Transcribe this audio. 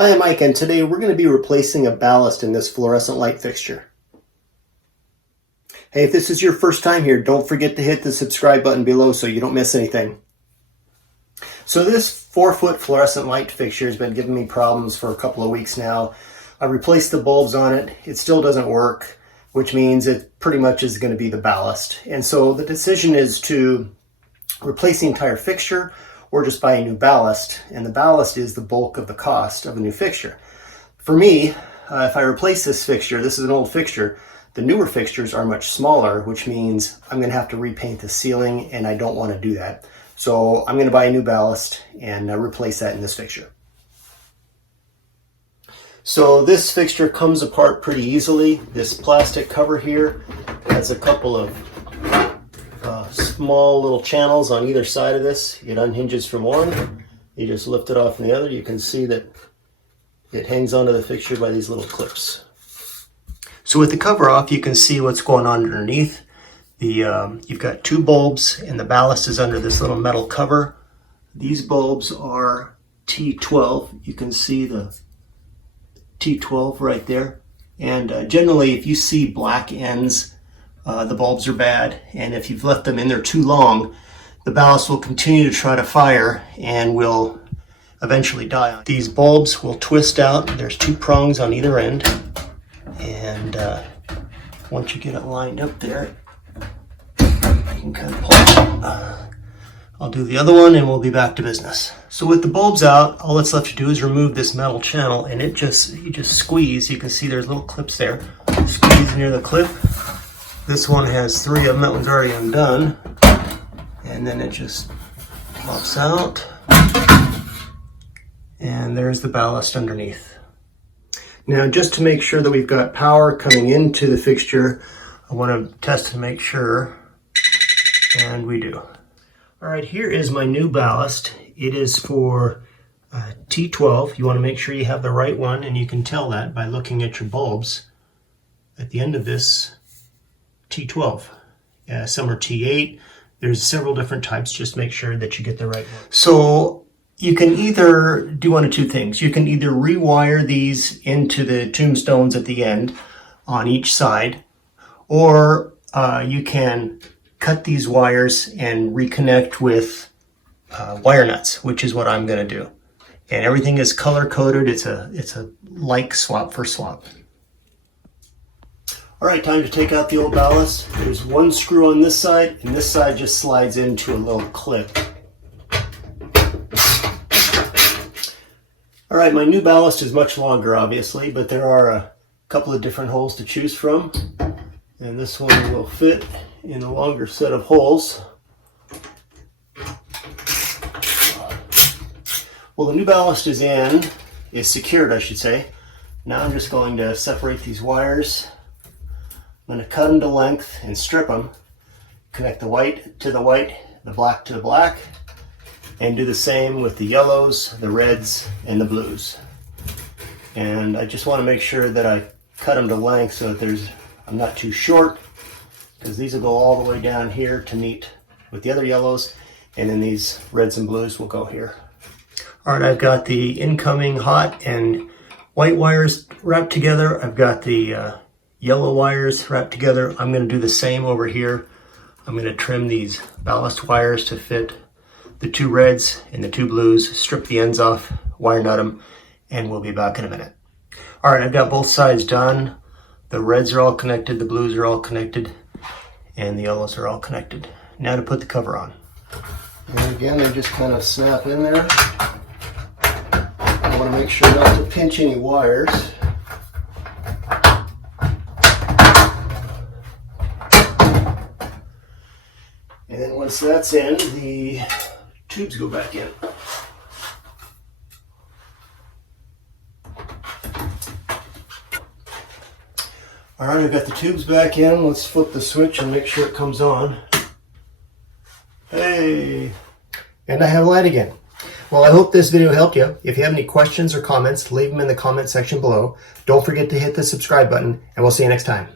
Hi, I'm Mike, and today we're going to be replacing a ballast in this fluorescent light fixture. Hey, if this is your first time here, don't forget to hit the subscribe button below so you don't miss anything. So this 4-foot fluorescent light fixture has been giving me problems for a couple of weeks now. I replaced the bulbs on it. It still doesn't work, which means it pretty much is going to be the ballast. And so the decision is to replace the entire fixture or just buy a new ballast, and the ballast is the bulk of the cost of a new fixture. For me, if I replace this fixture, this is an old fixture, the newer fixtures are much smaller, which means I'm going to have to repaint the ceiling, and I don't want to do that. So I'm going to buy a new ballast and replace that in this fixture. So this fixture comes apart pretty easily. This plastic cover here has a couple of small little channels on either side of this. It unhinges from one. You just lift it off from the other. You can see that it hangs onto the fixture by these little clips. So with the cover off, you can see what's going on underneath. You've got two bulbs, and the ballast is under this little metal cover. These bulbs are T12. You can see the T12 right there. And generally, if you see black ends, the bulbs are bad, and if you've left them in there too long, the ballast will continue to try to fire and will eventually die. These bulbs will twist out. There's two prongs on either end, and once you get it lined up there, you can kind of pull it. I'll do the other one and we'll be back to business. So with the bulbs out, all that's left to do is remove this metal channel, and you just squeeze. You can see there's little clips there. Squeeze near the clip. This one has 3 of them. That one's already undone. And then it just pops out. And there's the ballast underneath. Now, just to make sure that we've got power coming into the fixture, I want to test to make sure. And we do. All right, here is my new ballast. It is for T12. You want to make sure you have the right one, and you can tell that by looking at your bulbs. At the end of this, T12. Some are T8. There's several different types. Just make sure that you get the right one. So you can either do one of two things. You can either rewire these into the tombstones at the end on each side, or you can cut these wires and reconnect with wire nuts, which is what I'm going to do. And everything is color coded. It's a like swap for swap. All right, time to take out the old ballast. There's one screw on this side, and this side just slides into a little clip. All right, my new ballast is much longer, obviously, but there are a couple of different holes to choose from. And this one will fit in a longer set of holes. Well, the new ballast is secured, I should say. Now I'm just going to separate these wires. I'm going to cut them to length and strip them, connect the white to the white, the black to the black, and do the same with the yellows, the reds, and the blues. And I just want to make sure that I cut them to length so that I'm not too short, because these will go all the way down here to meet with the other yellows, and then these reds and blues will go here. All right, I've got the incoming hot and white wires wrapped together. I've got the yellow wires wrapped together. I'm going to do the same over here. I'm going to trim these ballast wires to fit the 2 reds and the 2 blues, strip the ends off, wire nut them, and we'll be back in a minute. All right, I've got both sides done. The reds are all connected, the blues are all connected, and the yellows are all connected. Now to put the cover on. And again, they just kind of snap in there. I want to make sure not to pinch any wires. And then once that's in, the tubes go back in. All right, I've got the tubes back in. Let's flip the switch and make sure it comes on. Hey! And I have light again. Well, I hope this video helped you. If you have any questions or comments, leave them in the comment section below. Don't forget to hit the subscribe button, and we'll see you next time.